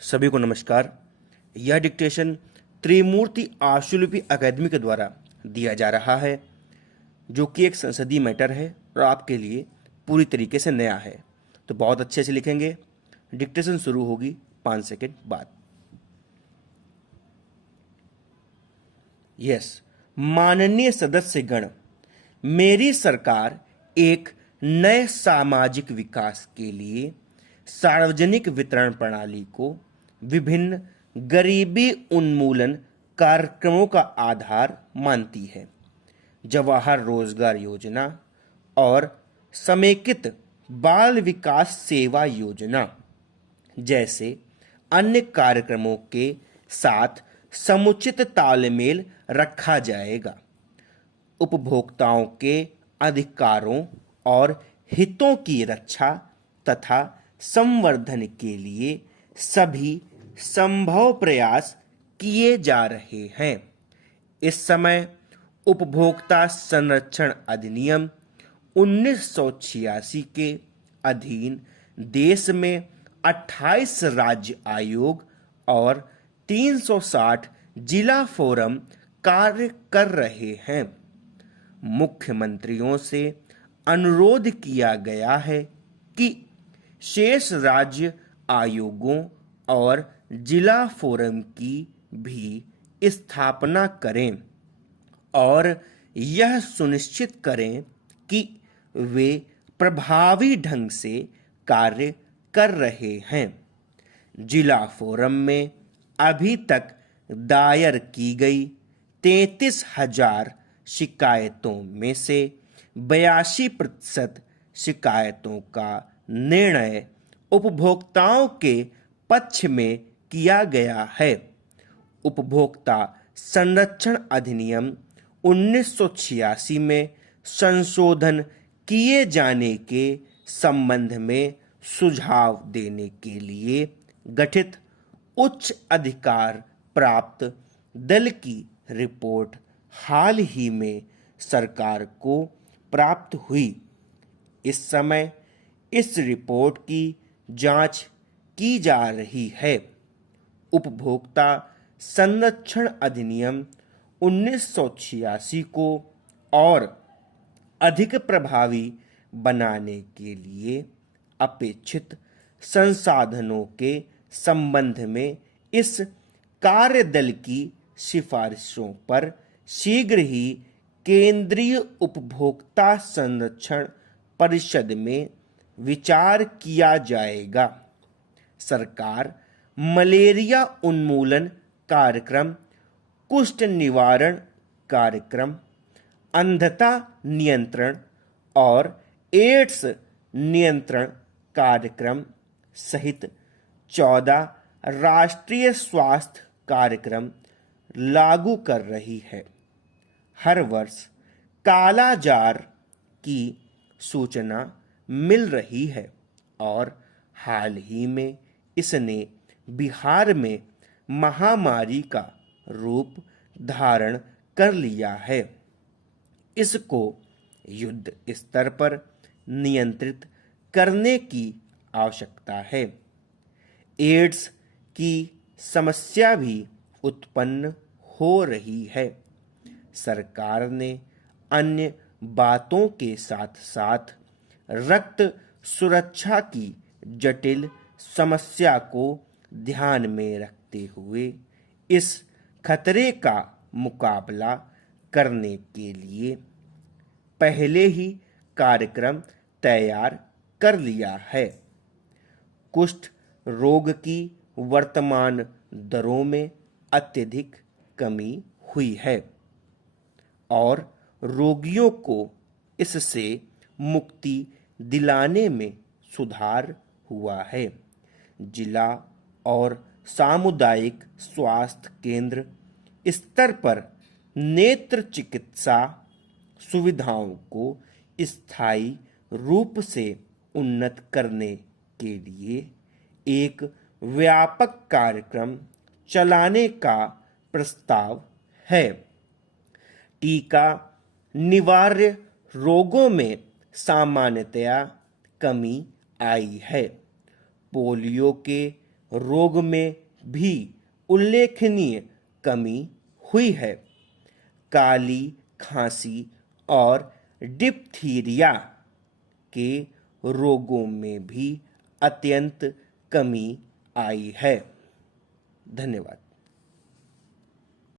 सभी को नमस्कार। यह डिक्टेशन त्रिमूर्ति आशुलिपि अकादमी के द्वारा दिया जा रहा है, जो कि एक संसदीय मैटर है और आपके लिए पूरी तरीके से नया है। तो बहुत अच्छे से लिखेंगे। डिक्टेशन शुरू होगी 5 सेकंड बाद। यस, माननीय सदस्यगण, मेरी सरकार एक नए सामाजिक विकास के लिए सार्वजनिक वितरण प्रणाली को विभिन्न गरीबी उन्मूलन कार्यक्रमों का आधार मानती है। जवाहर रोजगार योजना और समेकित बाल विकास सेवा योजना जैसे अन्य कार्यक्रमों के साथ समुचित तालमेल रखा जाएगा। उपभोक्ताओं के अधिकारों और हितों की रक्षा तथा संवर्धन के लिए सभी संभव प्रयास किए जा रहे हैं। इस समय उपभोक्ता संरक्षण अधिनियम 1986 के अधीन देश में 28 राज्य आयोग और 360 जिला फोरम कार्य कर रहे हैं। मुख्यमंत्रियों से अनुरोध किया गया है कि शेष राज्य आयोगों और जिला फोरम की भी स्थापना करें और यह सुनिश्चित करें कि वे प्रभावी ढंग से कार्य कर रहे हैं। जिला फोरम में अभी तक दायर की गई 33,000 शिकायतों में से 82% शिकायतों का निर्णय उपभोक्ताओं के पक्ष में किया गया है। उपभोक्ता संरक्षण अधिनियम 1986 में संशोधन किए जाने के संबंध में सुझाव देने के लिए गठित उच्च अधिकार प्राप्त दल की रिपोर्ट हाल ही में सरकार को प्राप्त हुई। इस समय इस रिपोर्ट की जांच की जा रही है। उपभोक्ता संरक्षण अधिनियम 1986 को और अधिक प्रभावी बनाने के लिए अपेक्षित संसाधनों के संबंध में इस कार्यदल की सिफारिशों पर शीघ्र ही केंद्रीय उपभोक्ता संरक्षण परिषद में विचार किया जाएगा। सरकार मलेरिया उन्मूलन कार्यक्रम, कुष्ठ निवारण कार्यक्रम, अंधता नियंत्रण और एड्स नियंत्रण कार्यक्रम सहित 14 राष्ट्रीय स्वास्थ्य कार्यक्रम लागू कर रही है। हर वर्ष कालाजार की सूचना मिल रही है और हाल ही में इसने बिहार में महामारी का रूप धारण कर लिया है। इसको युद्ध स्तर पर नियंत्रित करने की आवश्यकता है। एड्स की समस्या भी उत्पन्न हो रही है। सरकार ने अन्य बातों के साथ साथ रक्त सुरक्षा की जटिल समस्या को ध्यान में रखते हुए इस खतरे का मुकाबला करने के लिए पहले ही कार्यक्रम तैयार कर लिया है। कुष्ठ रोग की वर्तमान दरों में अत्यधिक कमी हुई है और रोगियों को इससे मुक्ति दिलाने में सुधार हुआ है। जिला और सामुदायिक स्वास्थ्य केंद्र स्तर पर नेत्र चिकित्सा सुविधाओं को स्थायी रूप से उन्नत करने के लिए एक व्यापक कार्यक्रम चलाने का प्रस्ताव है। टीका निवार्य रोगों में सामान्यतया कमी आई है। पोलियो के रोग में भी उल्लेखनीय कमी हुई है। काली खांसी और डिप्थीरिया के रोगों में भी अत्यंत कमी आई है। धन्यवाद।